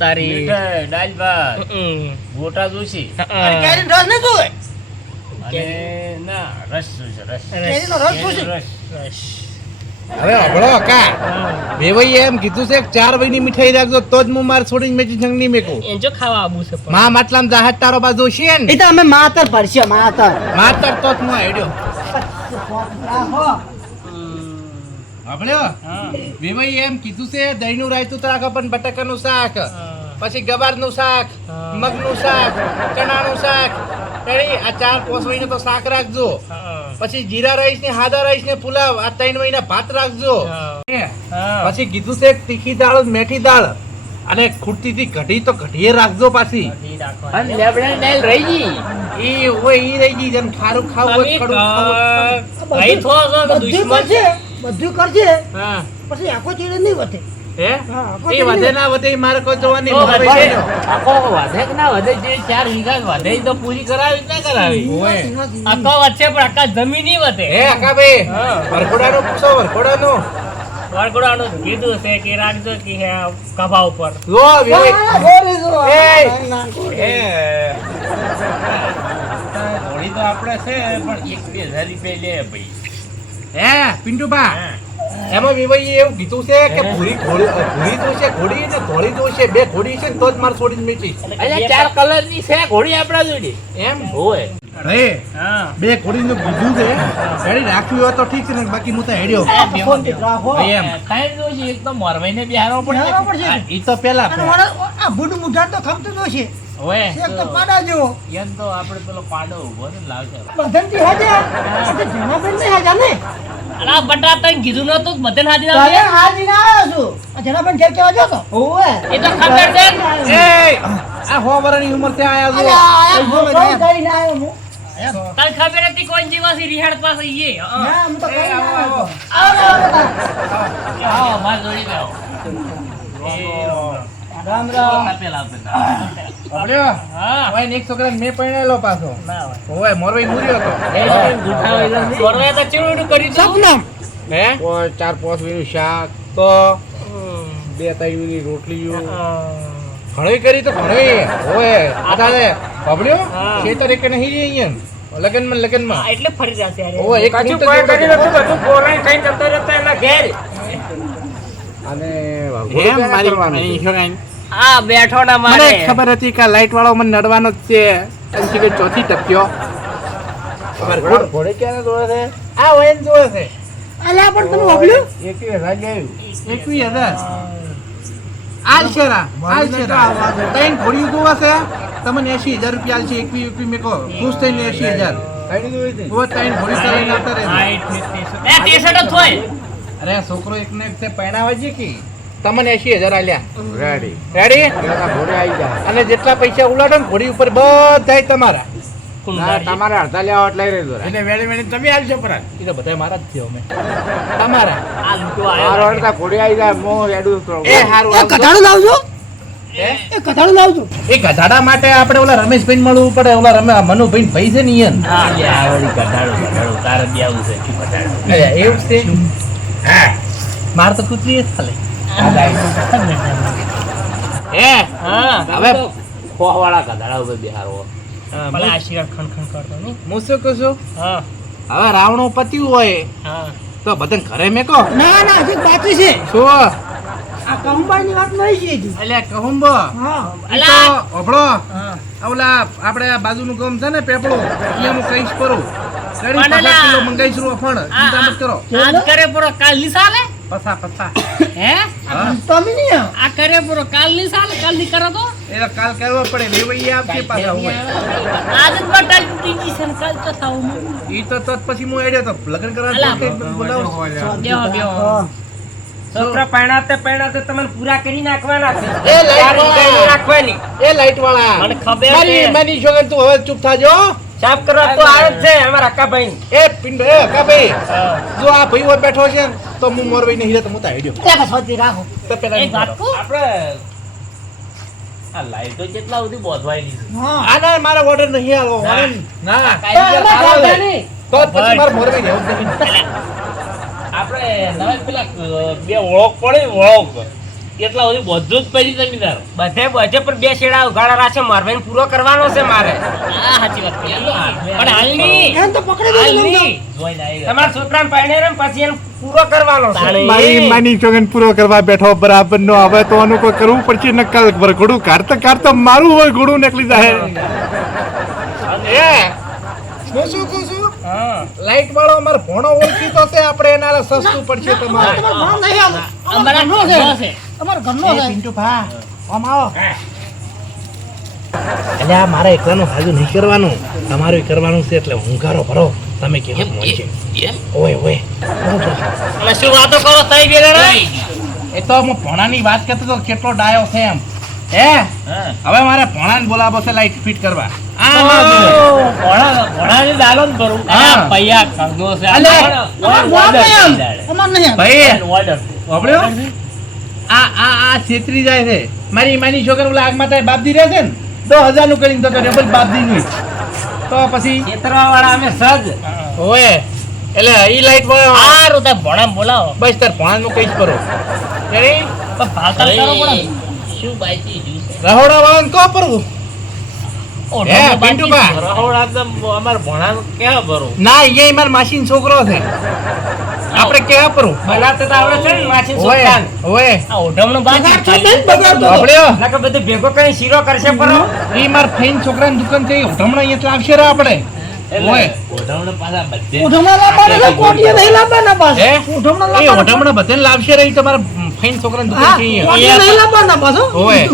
તારી મીઠાઈ દાળ ભાત હમ. ગોટા જોશી અને કેરીનો રસ નથી હોય અને ના રસ જોશે રસ કેરીનો રસ શું છે રસ હવે અભળો કા વેવાઈએ એમ કીધું છે કે 4 વયની મીઠાઈ રાખજો તો જ હું માર છોડીને મેચી જંગ નહીં મેકું એમ જો ખાવા આબુ છે પણ. માં માટલામાં જહાજ તારો બાજુ છે ને એ તો અમે માતર ભરશે, માતર. માતર તો જ હું હેડ્યો રાખો. અભળ્યો હા. વેવાઈએ એમ કીધું છે દહીંનું રાયતું તો રાખો પણ બટાકાનું શાક હા. પછી ગવારનું શાક હા. મગનું શાક ચણાનું શાક રેડી આ 4-5 મહિના તો શાક રાખજો હા. પછી જીરા રાઈસ ને સાદા રાઈસ ને પુલાવ આ 3 મહિના ભાત રાખજો હા. એ, હા. પછી કીધું છે તીખી દાળ મેઠી દાળ અને ખૂટતી કઢી તો કઢીએ રાખજો પાછી ઈ રાખો. અને લેબડાની દાળ રહી ગઈ ઈ ઓય ઈ રહી ગઈ જેમ ખારું ખાવું હોય તમે ખડું ખાવું ભાઈ થો છો તો બધું દુશ્મન છે. કરશે બધું કરશે હા પછી આખો ચીડે નહીં વધે હે હા, એ વધે ના વધે ઈ મારે કોઈ જોવાની તો મારે ભાઈ, છે. આખો વધે કે ના વધે જે 4 વીઘા વધે ઈ તો પૂરી કરાવી કે ના કરાવી ઓય. આખો વચ્ચે પણ આખા જમીન નહીં વધે. હે અકાભાઈ હા. વરખોડાનું પૂછો વરખોડાનું વરઘોડાનું કીધું છે કે રાખજો કે હે કભા ઉપર. જો વેવાઈ ગોરી જો. એ. ના, ગોરી. એ ઘોડી તો આપણે છે પણ 1-2 હજાર રૂપિયા લે ભાઈ હે પિન્ટુબા હા. એમાં વેવાઈએ એવું કીધું છે કે પૂરી જોશે ઘોડી ને ધોળી જોશે બે ઘોડી છે ને તો જ મારે છોડીને મેચી અહીંયા 4 કલરની છે ઘોડી આપણા જોડે એમ હોય ભાઈ હા. બે ઘોડીનું કીધું છે ગાડી રાખવી હોય તો ઠીક છે ને બાકી હું તો હેડ્યો ફોન થી રાખો. ભાઈ એમ ખાઈ જોશે એક તો મોરવાઈને બિહારવો બિહારવો પડશે. પડે હા, ઈ તો પેલા અને મારે આ ભૂંડ મુઠા તો ખમતું જ હશે હોય એક તો પાડા જેવો એમ તો આપણે પેલો પાડો ઉભો ને લાવશે બધાથી હાજર જણાબેન નહીં હાજર ને અલા બટા તને કીધું નતું બધે હાજી તો ના હવે હાજી ના આવ્યો છું. આ જણાબેન ઘેર કેવા જતો હોવે. એ તો ખબર છે ને. એ આ 100 વર્ષની ઉંમર ત્યાં આયા અલ્યા, છો આયા ફોન ભોગવે કરીને આવ્યો હું. તને ખબર હતી કોણ જીવાસી રિહાડ પાસે ઈએ. હા. ના, હું તો કરીને આવ્યો છું. આવો, આવો, આવો. આવો માર જોડી જાઓ રામ રામ. પેલા આપે અબળ્યો હા. ભાઈ ને એક છોકરાને મેં પરણેલો પાછો ના હોય. ઓય મોરવાઈ મુર્યો હતો પરવાએ તો ચેવડું કર્યું તું. સપના હે 4-5 વીનું શાક તો 2-3 વીની રોટલી ઘણોય કરી તો ઘણોય ઓય આધારે અબળ્યો હા. ખેતર એક નહીં રહી અહીંયા લગનમાં હા, લગનમાં એટલે ફરી જશે યાર. ઓય એક કશું મિનિટ કોઈ જ કરી નતું, બધું કોરાઈ ખાઈને જતો રહેતો એના ઘેર. અને એમ મારી આ બેઠો ના મને મારે. ખબર હતી કે લાઈટ વાળો મને નડવાનો જ છે એમ કે ચોથી ટપ્યો ઘોડે ક્યારે જોવે છે આ વયન જોવે છે અલ્યા પણ તમે વાપર્યું 21,000 આલ છે રા આલ છે રા તૈન ઘોડીઓ જોવા છે તમને 80,000 રૂપિયા આલ છે 21 મેકો ખુશ થઈને 80,000 ઓ તૈન ઘોડી ચાલીને આવતા રહે હા, એટલે તે એ ટી-શર્ટ જ થોય. અરે છોકરો એકને એક તે પહેણાવા છે કે તમને 80,000 આલ્યા રેડી અને જેટલા પૈસા ઉલાડો ને ઘોડી ઉપર બધાય તમારા તમારે અડધા લેવા એટલે રહેજો એટલે વેળી વેળી તમે આલશો પરા એ તો બધા મારા જ છે અમે તમારા આ લૂંટો આવ્યો. અડધા ઘોડી આવી જાય મો રેડું એ હારું એ કથાળું લાવજો હે? એ કથાળું લાવજો એ ગધાડા માટે આપણે ઓલા રમેશભાઈ મળવું પડે ઓલા મનુભાઈ ભાઈ છે ને ઈયન હા લે આવડી કઢાડું તારે બી આવું છે શું કઢાડું અરે એવું છે હા માર તો કૂતરી જ ખાલે હે હા હવે ખોવાળા ગધાડા ઉપર બિહારો પેલા આશીર્વાદ ખણ કરતો નહીં હું શું કહું છું હા હવે રાવણું પત્યું હોય હા તો બધાને ઘરે મેકો ના ના હજી બાકી છે શું આ કંબાની વાત નહીં છે હજી. અલ્યા કહુંબો હા અલા ઓભળો હા ઓલા આપણે આ બાજુનું ગામ છે ને પેપડું એ હું કહીશ પરું કરી પણ 50 અલા. કિલો મંગાઈશું અફણ ચિંતા મત કરો આજ કરે પૂરો કાલ ની સાલે પછા હે હા તમે નહીં આવો. આ કરે પૂરો કાલ ની સાલે કાલ ની કરો તો એ કાલ કરવા પડે વેવઈ આવશે પાછા હોય આજ જ બટાલ તૂટી ગઈ છે ને કાલ તો થાવ ઈ તો પછી હું એડ્યો તો લગ્ન કરવા અલા. બોલાવો બેહો બેહો હા. છોકરા પરણાતે તમને પૂરા કરી નાખવાના છે એ લાઈટ તારી કઈ નહીં રાખવાની એ લાઈટ વાળા મને ખબર મારી છે. માની છોકરી તું હવે ચૂપ થાજો સાફ કરવા તો આવે જ છે અમારા અક્કાભાઈ એ પિંડ એ કાભાઈ જો આ ભાઈ હોય બેઠો છે ને, તો હું મોરવાઈ નહીં તો હું તો આઈડ્યો એટલે બસ હોતી રાખો. તો પેલા એક વાત કહું આપણે આ લાઈટો કેટલા સુધી બોધવાયેલી છે હા આ ના મારા ઓર્ડર નહીં આવો ના કાંઈ એમાં ચાલે. ગાંઠા નહીં. તો જ પછી મારે મોરવાઈ રહેવું જ નહીં. આપણે નવા પેલા બે ઓળખ પડે ને ઓળખ એટલા સુધી બધું જ પડી જમીનદાર બધે બધે પર બે શેડા ઉઘાડા રાખે મારવાઈને પૂરો કરવાનો છે મારે આ સાચી વાત કરી પણ હાલની એમ તો પકડી દો હાલની જોઈને આવી ગયા. તમારા છોકરાને પરણે ને પછી એને પૂરો કરવાનો છે મારી માની છોકરીને પૂરો કરવા બેઠો બરાબર નો હવે તો આનું કોઈ કરવું પડશે નકલ ઘોડું કાઢતા મારું હોય ઘોડું નીકળી જાય એ હું શું કહું છું હા લાઈટ વાળો અમારો ભણો ઓળખી તો છે આપણે એના સસ્તું પડશે તમારે તમારો ભાવ નહીં આવો. અમારા ઘરનો ઘરનો છે છે. તમારો ઘરનો એ છે પિન્ટુ ભા આમ આવો અલ્યા મારે એકલાનું હાજુ નહીં કરવાનું તમારું કરવાનું છે એટલે હુંકારો ભરો તમે કેવું હોય છે ઓય ઓય અને શું વાતો કરો તઈ બે જણા એ તો હું ભણાની વાત કરતો તો કેટલો ડાયો છે એમ હે હા. હવે મારે ભણાને બોલાવો છે લાઈટ ફિટ કરવા ભણાની દાલોન ભરું હા. પૈયા કરનો છે અલે. અમારો ભાવ નહીં આમ. અમારો નહીં આમ. ભાઈ ઓર્ડર સાંભળ્યો આ છેતરી જાય છે મારી છોકરી ઓલા આગમાં તારે બાપદી રહે છે ને 10,000 નું કરીને તો ડબલ બાપદી નું તો પછી છેતરવા વાળા અમે સજ ઓય એટલે ઈ લાઈટ સારું તો ભણા બોલાવો બસ તાર ભણાનું કઈ જ કરો રેડી પણ ભાવતાલ કરો પડે શું બાઈતી જ્યુસ રહોડા વાળાને કહો પરવું ઓઢો હે બાકી પિન્ટુ બા રહોડા તો અમાર ભણાનું ક્યાં ભરું ના એ માર માસીનો છોકરો છે આપણે કેવા પરવું બનાવતે તો આવડે છે ને માછી ઓય સુલતાન ઓય આ ઓઢમણો બાકી બગાડતો નહીં, બગાડતો. સાંભળ્યો નકર બધું ભેગો કરીને શીરો કરશે પરો ઈ માર ફઈન છોકરાની દુકાન છે હમણાં અહીંયા લાવશે રે આપણે ઓય ઓઢામણે પાછા બધે ઉઠમણા લાવવાના છે, કોટીએ નહીં લાવવાના પાછા. હે ઉઠમણા એ લાવવાના. હમણાં બધાને લાવશે રે ઈ તમારા ફઈન છોકરાની દુકાન હા, છે અહીંયા કોટીએ નહીં લાવવાના પાછો. ઓય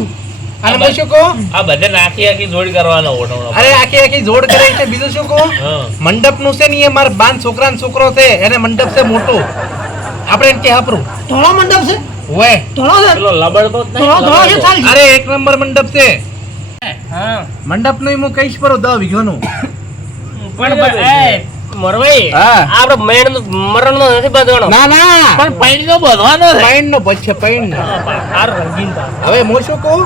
અને હું શું કહું આ બધે નાખી આખી જોડી કરવાનો ઓઢામણો અરે આખી જોડ કરે છે બીજું શું કહું હા મંડપ નું છે ને એ મારા બાન છોકરાનો છોકરો છે એને મંડપ છે મોટું આપણે એને કે હાપરું ધોળો મંડપ છે ઓય ધોળો છે પેલો લબડતો જ નહીં, ધોળો છે લબડતો. ચાલી અરે એક નંબર મંડપ છે હા મંડપ નું હું કહીશ પરો 10 વીઘાનું પણ એ મોરવાઈ હા. આપણે મેણ મરણ નો નથી બાંધવાનો ના ના પણ પૈણનો બધવાનો છે પૈણ નો બચ્ચે પૈણ નો. સારું રંગીન તો હવે હું શું કહું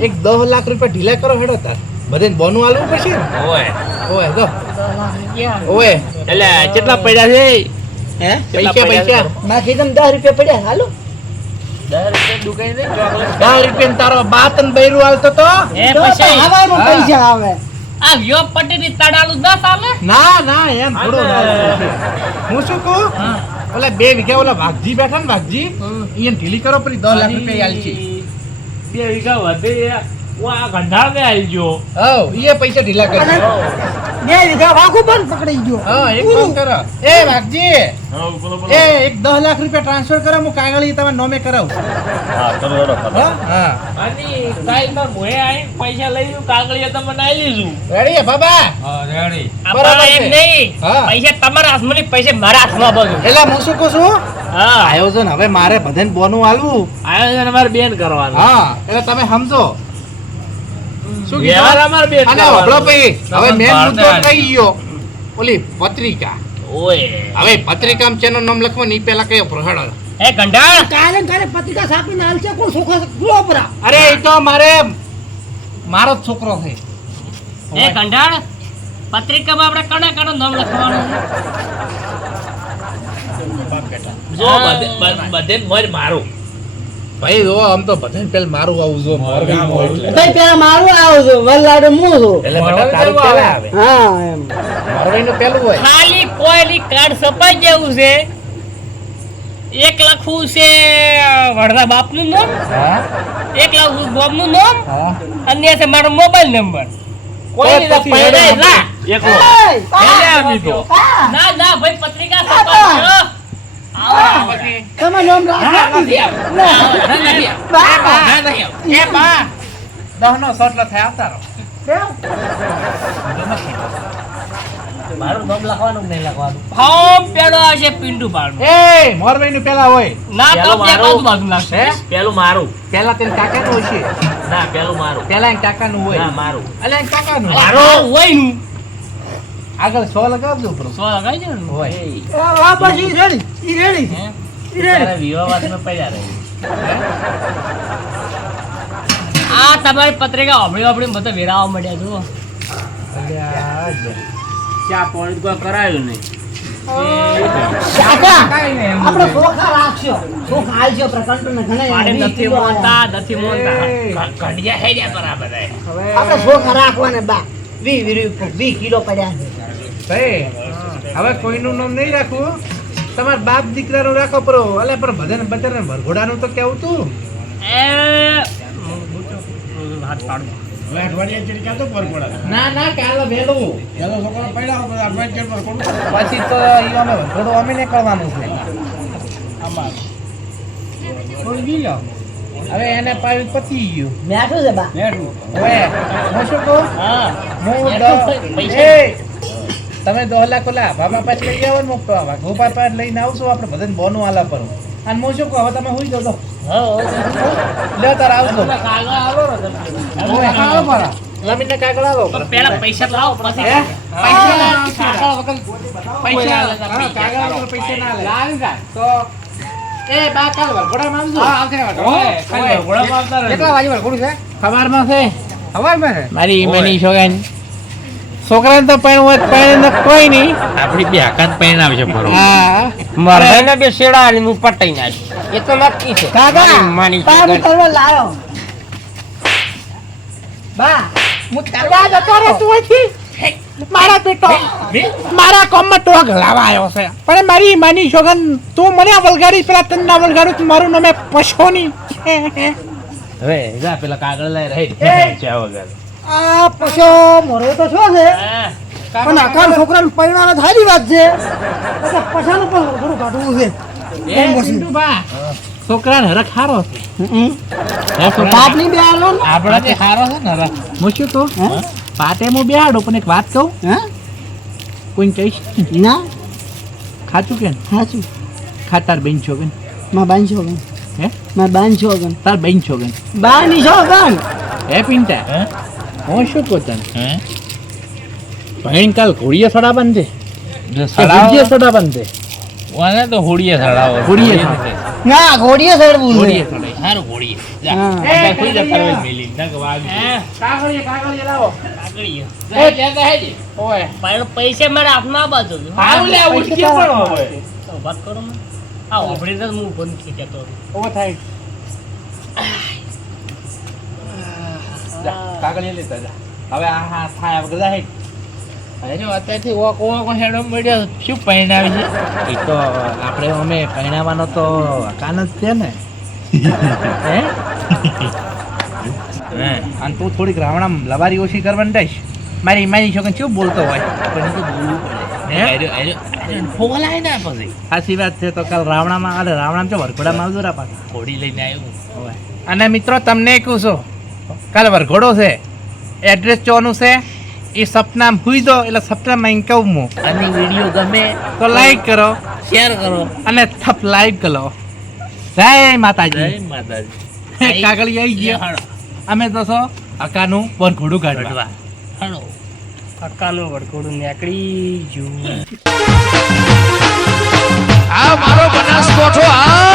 એક 10 લાખ રૂપિયા ઢીલા કરો હેડો તાર બધે બોનું આલવું પડશે ને ઓય ઓય જો ઓય એટલે કેટલા પડ્યા છે હે કેટલા પૈસા પડ્યા પૈસા છે? નાખી દમ 10 રૂપિયા પડ્યા હાલો 10 રૂપિયા દુકાન છે ચોકલેટ 10 રૂપિયા તારો બાત ને બૈરું આલતો તો એ તો પછી હવામાં હા. પૈસા આવે આ વ્યો પટેલી તડાલું ના ચાલે ના ના એમ થોડો હું શું કહું ઓલા 2 વીઘા ઓલા વાઘજી બેઠા ને વાઘજી ઈયન ઢીલી કરો પછી 10 લાખ રૂપિયા આલશે 2 વીઘા વધે ઓ આ ગંધાળ ને આલજો હવ ઈએ પૈસા ઢીલા કરશે 2 વીઘા વાઘું પણ પકડી ગયો હા એક કામ કરો એ વાઘજી એ એક 10 લાખ રૂપિયા ટ્રાન્સફર કરો હું કાગળી તમારા નોમે કરાવું હા કરો હા હા આની કાઈ માં મોએ આઈ પૈસા લઈ લઉં કાગળિયા તમને આલી દઈશું રેડી બાબા હા રેડી બરાબર આપણા એમ છે. નહીં હા. પૈસા તમારા હાથમાં નહીં પૈસા મારા હાથમાં બધું એટલે હું શું કહું છું હા આયોજન હવે મારે બધાને બોનું આલવું આયોજન અમારે બેન કરવાનું હા એટલે તમે સમજો શું વ્યવહાર કીધું અમારે બેન અને હબળો કરવાનો. ભાઈ હવે મેન તમારે મુદ્દો ભારત કઈ ગયો ઓલી પત્રિકા ઓય હવે પત્રિકામાં ચેનું નામ લખવાનું ઈ પેલા કયો પ્રહળ એ ગંઢાળ કાલે ને કાલે પત્રિકા છાપીને હાલશે કોણ છોકરા ગૃહ પર આ. અરે એ તો મારો જ છોકરો છે એ ગંઢાળ પત્રિકામાં આપણે કડા કડા નામ લખવાનું જો બધે બધે મોજ મારું ભાઈ જો આમ તો બધાને પેલ મારું આવું જો મોરબીમાં એટલે. ભાઈ પેલા મારું આવું છું વલ્લાડો હું છું એટલે બેટા તારું પેલા આવે હા એમ મોરબીનું પેલું હોય ખાલી કોઈની કાર્ડ સપાઈ જેવું છે એક લખવું છે વડરા બાપનું નામ હા એક લખવું ગોમનું નામ હા અન્ય છે મારો મોબાઈલ નંબર કોઈ નહીં તો પડે ના એકલો એટલે આવી તો ના ના ભાઈ પત્રિકા છપાવજો તમે નામ રાખો એ બા 10 નો સોટલો થાય આવતા રહો મારું નામ લખવાનું કે નહીં લખવાનું ફોર્મ પેલો હશે પિન્ટુ પાડો એ મોરબીનું પેલા હોય ના તો પેલો બે મારો. બાજુ લાગશે હે પેલું મારું પેલા તેલ કાકાનું હોય છે ના પેલું મારું પેલા એક કાકાનું હોય ના મારું અલે એક કાકાનું મારો હોય નું આગળ 100 લગાવજો બરો સો લગાઈ છે ને હોય હા બસ ઈ રેડી ઈ રેડી તારે વિવાહવાસમાં પડ્યા રહે આ તમારી પત્રિકા આપણી બધા વેરાવા મળ્યા જુઓ ચા પાણી કોઈ કરાયું નહીં કાકા આપણે ચોખા રાખશો ચોખા હાલશો પ્રકંડ ને ઘણા પાડે વીસ નથી કિલો મોનતા નથી મોનતા કડિયા થઈ ગયા બરાબર આપણે ચોખા રાખવાને બા 20 કિલો પડ્યા છે ભાઈ હવે કોઈનું નામ નહીં રાખવું તમાર બાપ દીકરાનું રાખો પરો અલે પર બધાને બધાને ભરઘોડાનું તો કેવું તું એ હાથ પાડું ના ના કાલે વેલું પછી તો ઈ અમે ભરઘોડું અમે ને કરવાનું છે કોઈ ગયો હવે એને પાવી પતી ગયું મેઠું છે બા હવે હું શું કહું હા હું પૈસા. એ તમે 10 લાખ ઓલા બાબા પાસે લઈ આવો ને મુકવા ગોપાલ પાસે લઈને આવશો આપણે બધાને બોનું આલા પર અને હું શું કહું હવે તમે હોઈ જાવ લે તાર આવજો કાગળ આવો ને તમે. ઓય આવો મારા લમીને કાગળ આવો પણ પહેલા પૈસા લાવો પછી હે પૈસા કાગળ વગર પૈસા કાગળ વગર પૈસા ના લે તો એ બા કાલ વરઘોડા માંગજો હા આવશે કેટલા વાગે વરઘોડું છે સવારમાં છે સવારમાં છે મારી ઈમાની છોકરાને છોકરાને તો પણ હોય પણ કોઈ નહીં આપણી બે હાકાત પહેરાવ છે બરોબર હા મારા બે શેડા અને હું પટાઈ નાખ એ તો નક્કી છે કાકા માની પાપ કરવા લાયો બા હું કરવા જતો રહો તું અહીંથી મારા બેટો મારા કોમમાં ટોક લાવા આવ્યો છે પણ મારી માની છોકન તું મને આ વલગાડી પેલા તને ના વલગાડું મારું નામે પછોની હવે જા પેલા કાગળ લઈ રહી ચા વગર આ પછો મોરો તો છો છે પણ આખા છોકરાને પરિણામ થારી વાત છે એટલે પછાનું પણ થોડું કાઢવું છે કેમ બસી છોકરાને હરખ હારો છે બાપ ની બે આલો ને આપડા તે હારો છે ને હરખ હું શું કહું પાટે હું બેહાડું પણ એક વાત કહું હે કોઈ કહીશ ના ખાતું કે સાચું ખાતાર બેન છો બેન માં બાન છો ગન હે માં બાન છો ગન તાર બેન છો બેન બાન ની છો ગન હે પિંટા હું શું કહું તને ભૈણ કાલ ઘોડીએ સડા બંધ છે ઘોડીએ સડા બંધ છે ઓને તો હોડીએ સડાવો હોડીએ ના ઘોડીએ ચડવું છે ઘોડીએ સડાય સારું હોડીએ જા હા. આપણે કોઈ જા ફરવા મેલી નક વાગી કાગળીએ લાવો કાગળીએ. એ ત્યાં હેજી ઓય પણ પૈસા મારા હાથમાં આ બાજુ હાલ લે ઉઠી પણ હવે તો વાત કરો ને આ ઓભળી તો હું બંધ થઈ જતો ઓ થાય જા કાગળીએ લેતા જા હવે આ હા થાય વગર જાય અરે અત્યારથી ઓકો હેડો મળ્યો શું પરિણામ છે એ તો આપણે અમે કહેણાવાનો તો કાન જ છે ને હે અને તું થોડીક રાવણા લવારી ઓછી કરવાની દઈશ મારી મારી છોકરી શું બોલતો હોય પણ તો બોલવું પડે અરે ફોલાય ના પછી સાચી વાત છે તો કાલ રાવણામાં અરે રાવણામાં જો વરઘોડામાં આવજો રા પાછા હોડી લઈને આવ્યો અને મિત્રો તમને કહું છું કાલે વરઘોડો છે એડ્રેસ ચોનું છે એ સપનામાં હુઈ દો એટલે સપનામાં કહું હું અને વિડીયો ગમે તો લાઈક કરો શેર કરો અને થપ લાઈક કરો જય માતાજી જય માતાજી કાગળી આવી ગયા અમે તો છો અકાનું વરઘોડું કાઢવા હલો અક્કાનું વડકોડું નીકળી ગયું આ મારો બનાસકોઠો આ